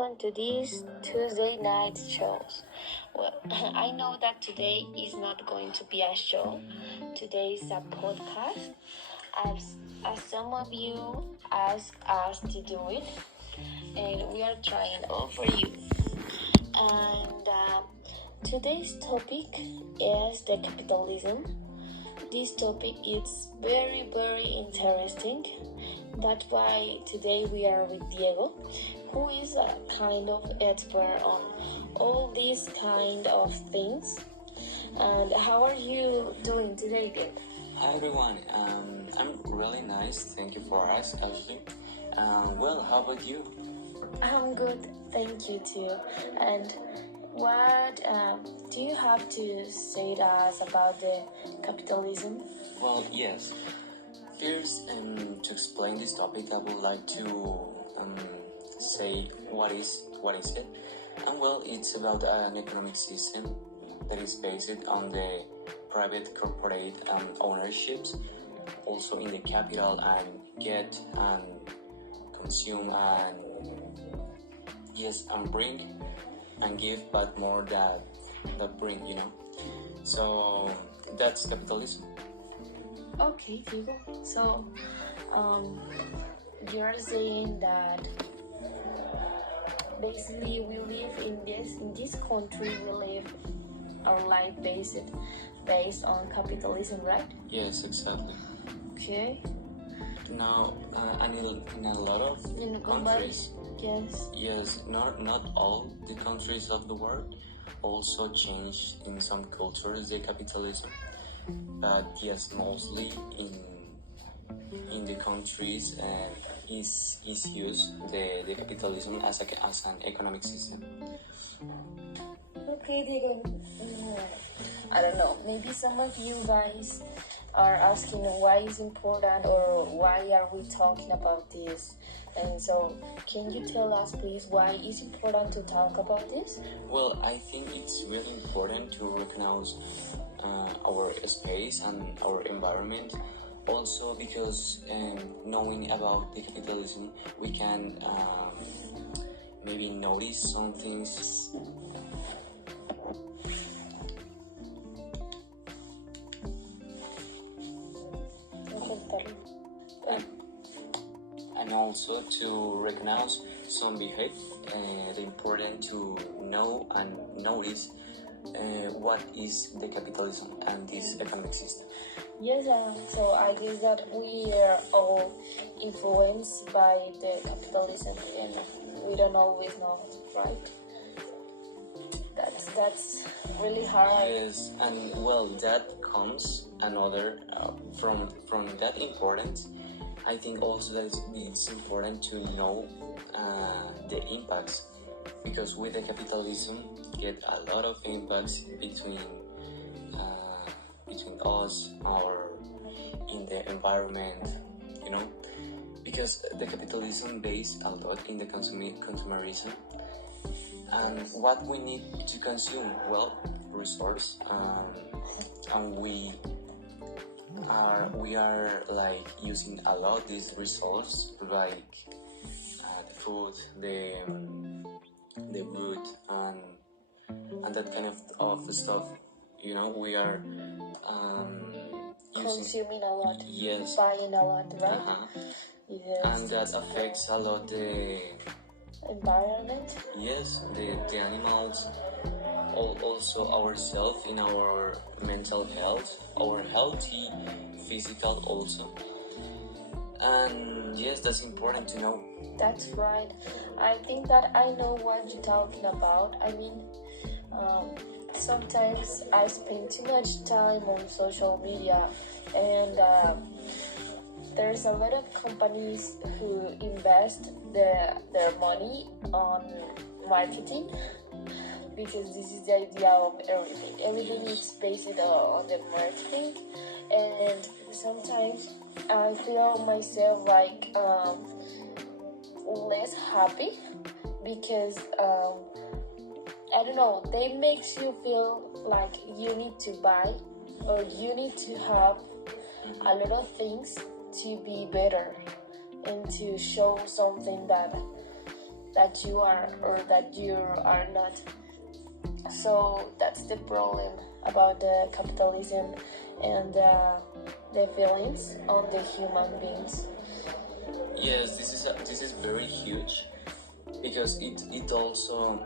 welcome to this Tuesday night shows. Well, I know that today is not going to be a show. Today is a podcast. As some of you asked us to do it, and we are trying all for you. And today's topic is the capitalism. This topic is very, very interesting. That's why today we are with Diego, who is a kind of expert on all these kind of things. And how are you doing today, Diego? Hi everyone, I'm really nice, thank you for asking. Well, how about you? I'm good, thank you too. And what do you have to say to us about the capitalism? Well, yes. First, to explain this topic, I would like to say what is it. And well, it's about an economic system that is based on the private corporate ownerships, also in the capital and get and consume and yes and bring and give, but more that bring, So that's capitalism. Okay, Diego. So, you're saying that basically we live in this country. We live our life based on capitalism, right? Yes, exactly. Okay. Now, and in a lot of countries, yes, not all the countries of the world also change in some cultures the capitalism, but yes, mostly in the countries is used the capitalism as an economic system. Okay, Diego. I don't know. Maybe some of you guys are asking why is important or why are we talking about this, and so can you tell us please why is important to talk about this? Well, I think it's really important to recognize our space and our environment, also because knowing about the capitalism we can maybe notice some things. And also to recognize some behavior, important to know and notice what is the capitalism and this economic system. Yes, so I guess that we are all influenced by the capitalism and we don't always know, right? That's really hard. Yes, and well, that comes another from that importance. I think also that it's important to know the impacts, because with the capitalism get a lot of impacts between us or in the environment, because the capitalism based a lot in the consumerism, and what we need to consume, well, resource, and we are like using a lot these resources, like the food, the wood, and that kind of stuff. We are consuming a lot. Yes. Buying a lot, right? Yes. And that affects a lot the environment. Yes, the animals, also ourselves in our mental health, our healthy physical also. And yes, that's important to know. That's right. I think that I know what you're talking about. I mean, sometimes I spend too much time on social media, and there's a lot of companies who invest their money on marketing, because this is the idea of everything. Everything is based on the marketing, and sometimes I feel myself like less happy because I don't know, they makes you feel like you need to buy or you need to have a lot of things to be better and to show something that that you are or that you are not. So that's the problem about the capitalism and the feelings on the human beings. Yes, this is very huge because it also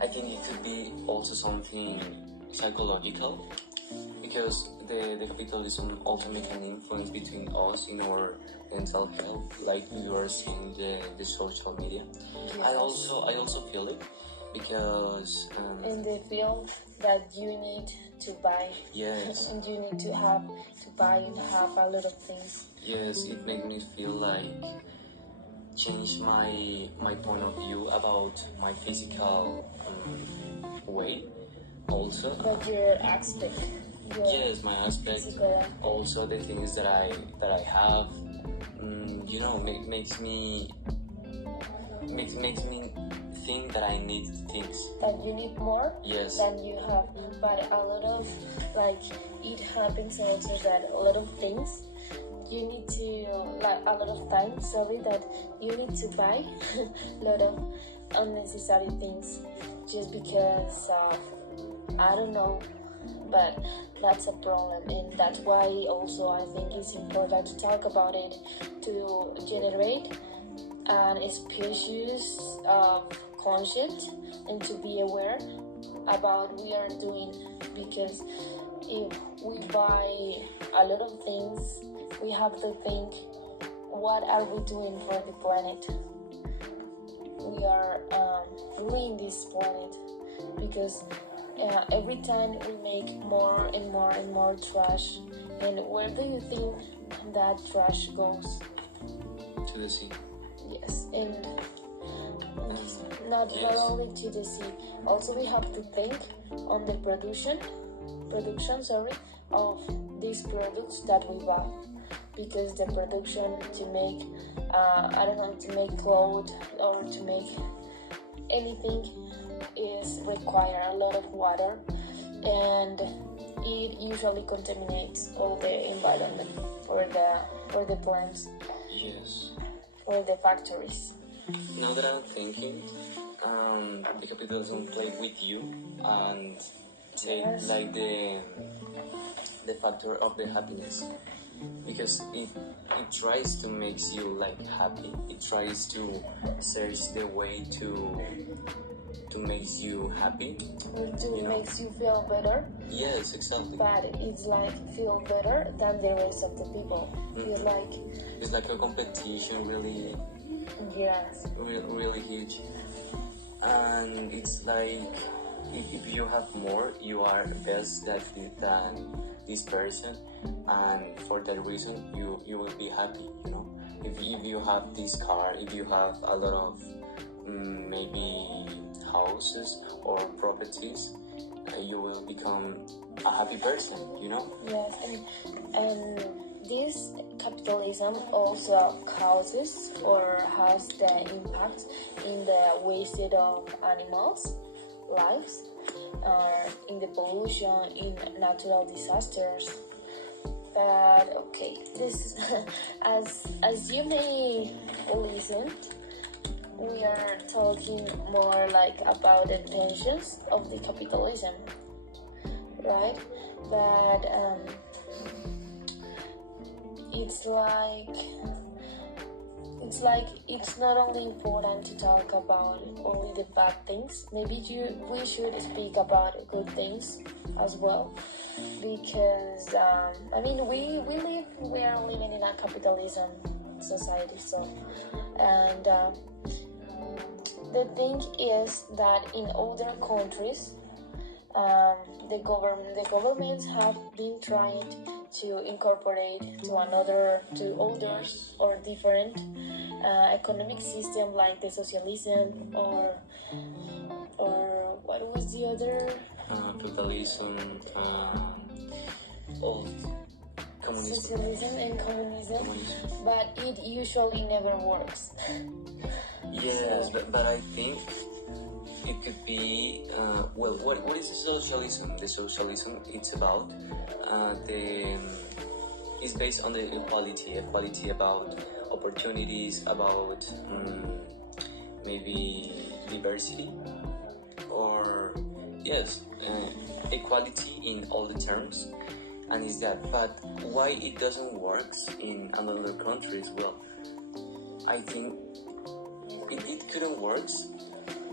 I think it could be also something psychological because the capitalism also make an influence between us in our mental health, like you were saying the social media. Yes. I also feel it because and they feel that you need to buy. yes. And you need to buy and have a lot of things. Yes, it made me feel like change my point of view about my physical way also. But your aspect. Yes, my aspect. Physical. Also the things that I have. Makes me think that I need things. That you need more. Yes. Than you have. But a lot of it happens also that a lot of things you need to a lot of times. Sorry, that you need to buy a lot of unnecessary things just because I don't know. But that's a problem, and that's why also I think it's important to talk about it, to generate an species of conscience and to be aware about what we are doing, because if we buy a lot of things, we have to think, what are we doing for the planet? We are ruining this planet because every time we make more and more and more trash. And where do you think that trash goes? To the sea. Yes, and not only to the sea. Also, we have to think on the production of these products that we buy, because the production to make to make clothes or to make anything is require a lot of water, and it usually contaminates all the environment or the plants. Yes. Or the factories. Now that I'm thinking, the capitalism played with you and take like the factor of the happiness, because it tries to make you like happy. It tries to search the way to make you happy. Or to makes you feel better. Yes, exactly. But it's like feel better than the rest of the people. Mm-hmm. It's like a competition, really. Yes. Really huge. And it's like if you have more, you are best than this person, and for that reason you will be happy. If you have this car, if you have a lot of maybe houses or properties, you will become a happy person. Yes, and this capitalism also causes or has the impact in the wasted of animals' lives, in the pollution, in natural disasters. But okay, this as you may listen, we are talking more like about the tensions of the capitalism, right? But it's like it's not only important to talk about only the bad things. Maybe we should speak about good things as well, because we are living in a capitalism society. So, and the thing is that in other countries, the governments have been trying to incorporate to others or different economic system, like the socialism or what was the other? Capitalism, old communism. Socialism and communism. But it usually never works. Yes, so. but I think it could be what is the socialism? The socialism, it's about it's based on the equality about opportunities, about maybe diversity, or yes, equality in all the terms. And is that, but why it doesn't work in another countries? Well, I think it couldn't work,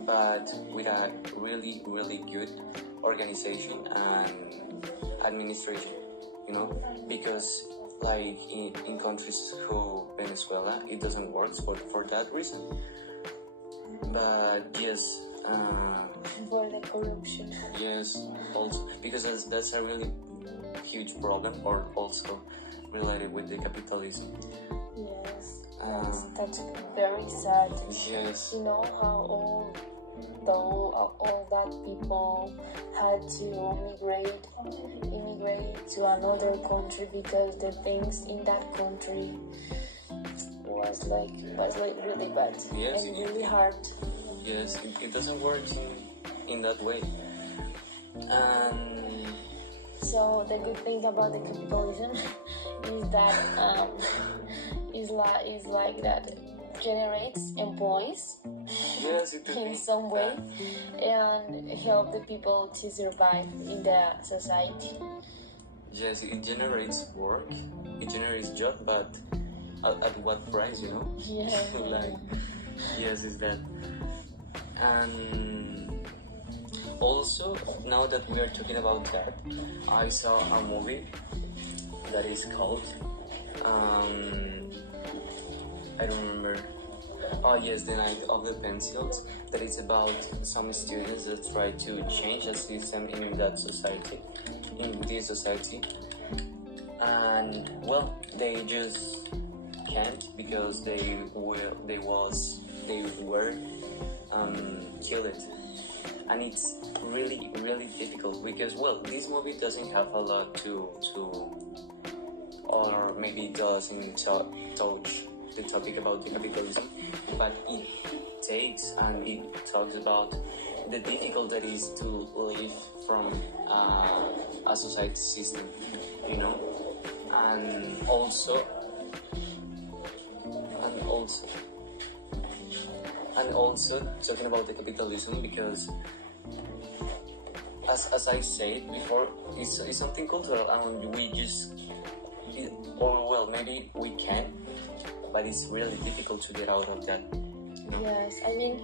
but with a really good organization and administration, because like in countries who Venezuela, it doesn't work for that reason. But yes, For the corruption. yes, also because that's a really huge problem, or also related with the capitalism. Yes, that's very sad. Yes. You know how all that people had to immigrate to another country because the things in that country was like really bad, Yes, and really hard. Yes, it doesn't work in that way. And So the good thing about the capitalism is that is like that generates employees yes, it in some way and help the people to survive in the society. Yes, it generates work, it generates job, but at what price, Yeah. like, yes, is that. And also, now that we are talking about that, I saw a movie that is called I don't remember. Oh yes, The Night of the Pencils. That is about some students that try to change the system in that society, in this society, and well, they just can't because they were killed. And it's really difficult because, well, this movie doesn't have a lot to or maybe it doesn't touch the topic about the capitalism, but it takes and it talks about the difficult that is to live from a society system, and also talking about the capitalism, because as I said before, it's something cultural, and we just maybe we can, but it's really difficult to get out of that. Yes, I mean,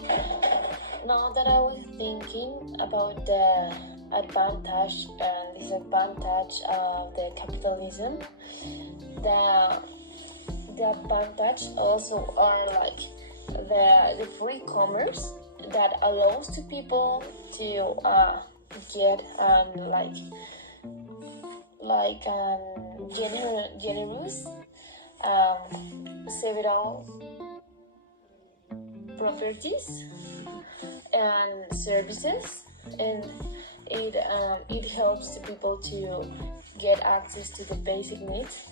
now that I was thinking about the advantage and disadvantage of the capitalism, the advantage also are like the free commerce that allows to people to get generous several properties and services, and it helps the people to get access to the basic needs,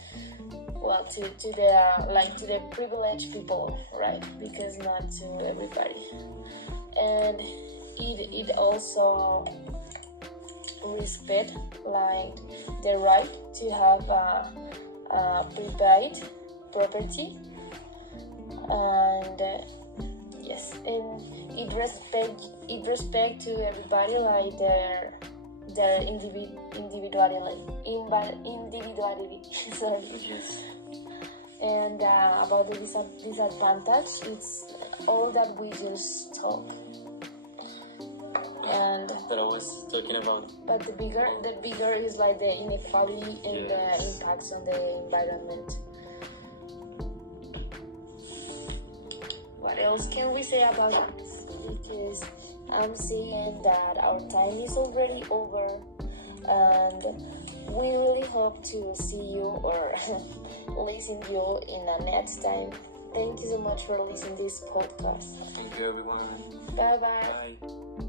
well, to the privileged people, right? Because not to everybody. And it also respect like the right to have a private property, and yes, and it respect to everybody, like their individuality. Sorry. Yes. And about the disadvantage, it's all that we just talk. And that I was talking about. But the bigger is like the inequality and Yes. the impacts on the environment. What else can we say about that? Because I'm seeing that our time is already over, and we really hope to see you or listen to you in the next time. Thank you so much for listening to this podcast. Thank you, everyone. Bye bye. Bye.